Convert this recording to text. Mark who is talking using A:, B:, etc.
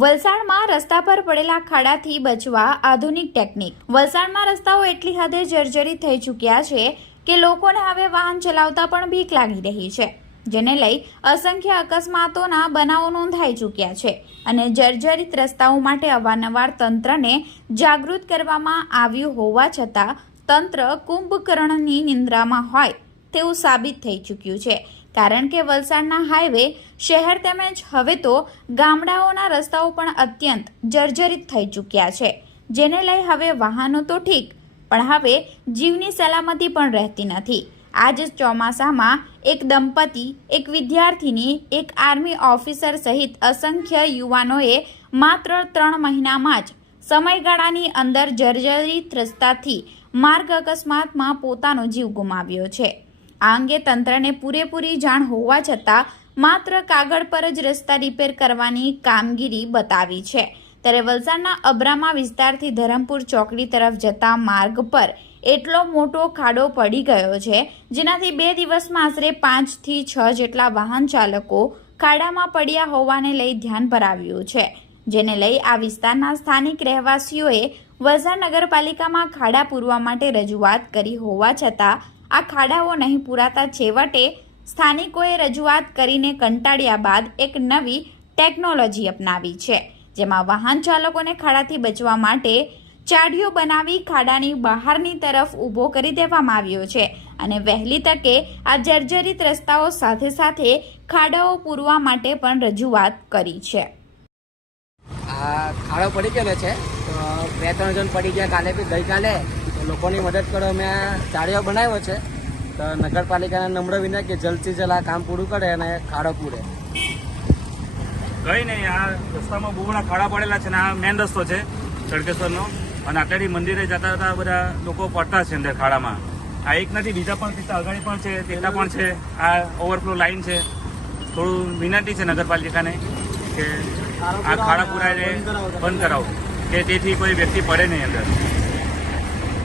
A: વલસાડમાં રસ્તા પર પડેલા ખાડાથી બચવા આધુનિક ટેકનિક. વલસાડમાં રસ્તાઓ એટલી હદે જર્જરિત થઈ ચૂક્યા છે કે લોકોને હવે વાહન ચલાવતા પણ બીક લાગી રહી છે, જેને લઈ અસંખ્ય અકસ્માતોના બનાવો નોંધાઈ ચૂક્યા છે અને જર્જરિત રસ્તાઓ માટે અવારનવાર તંત્રને જાગૃત કરવામાં આવ્યું હોવા છતાં તંત્ર કુંભકર્ણની નિંદ્રામાં હોય તેવું સાબિત થઈ ચૂક્યું છે. કારણ કે વલસાડના હાઈવે શહેર તેમજ હવે તો ગામડાઓના રસ્તાઓ પણ અત્યંત જર્જરિત થઈ ચૂક્યા છે. જેને લઈ હવે વાહનો તો ઠીક, પણ હવે જીવની સલામતી પણ રહેતી નથી. આજ ચોમાસામાં એક દંપતી, એક વિદ્યાર્થીની, એક આર્મી ઓફિસર સહિત અસંખ્ય યુવાનોએ માત્ર ત્રણ મહિનામાં જ સમયગાળાની અંદર જર્જરિત રસ્તાથી માર્ગ અકસ્માતમાં પોતાનો જીવ ગુમાવ્યો છે. આ અંગે તંત્રને પૂરેપૂરી જાણ હોવા છતાં માત્ર કાગળ પર જ રસ્તા રિપેર કરવાની કામગીરી બતાવી છે. ત્યારે વલસાડના અબ્રામા વિસ્તારથી ધરમપુર ચોકડી તરફ જતા માર્ગ પર એટલો મોટો ખાડો પડી ગયો છે, જેનાથી બે દિવસમાં આશરે પાંચથી છ જેટલા વાહન ચાલકો ખાડામાં પડ્યા હોવાને લઈ ધ્યાન ભરાવ્યું છે. જેને લઈ આ વિસ્તારના સ્થાનિક રહેવાસીઓએ વલસાડ નગરપાલિકામાં ખાડા પૂરવા માટે રજૂઆત કરી હોવા છતાં આ ખાડાઓ નહીં પૂરાતા છેવટે સ્થાનિકોએ રજૂઆત કરીને કંટાળ્યા બાદ એક નવી ટેકનોલોજી અપનાવી છે, જેમાં વાહન ચાલકોને ખાડાથી બચવા માટે ચાડીઓ બનાવી ખાડાની બહારની તરફ ઊભો કરી દેવામાં આવ્યો છે અને વહેલી તકે આ જર્જરિત રસ્તાઓ સાથે સાથે ખાડાઓ પૂરવા માટે પણ રજૂઆત કરી છે.
B: ખાડો પડી ગયેલો છે. તો બે ત્રણ જણ પડી ગયા કાલે બી, ગઈકાલે. લોકોની મદદ કરો. અમે આ ચાળીઓ બનાવ્યો છે. તો નગરપાલિકાને નમ્ર વિના કે જલ્દથી જલ્દ આ કામ પૂરું કરે અને ખાડો પૂરે.
C: કઈ નહીં, આ રસ્તામાં બહુ બધા ખાડા પડેલા છે ને આ મેન રસ્તો છે ચડકેશ્વરનો. અને આટલેથી મંદિરે જતા જતા બધા લોકો પડતા છે અંદર ખાડામાં. આ એક નથી, બીજા પણ પિતા અગાડી પણ છે તેટલા પણ છે. આ ઓવરફ્લો લાઈન છે. થોડું વિનંતી છે નગરપાલિકાને કે આ ખાડા પુરાઈને બંધ કરાવો. કે તેથી કોઈ વ્યક્તિ પડે નહીં અંદર.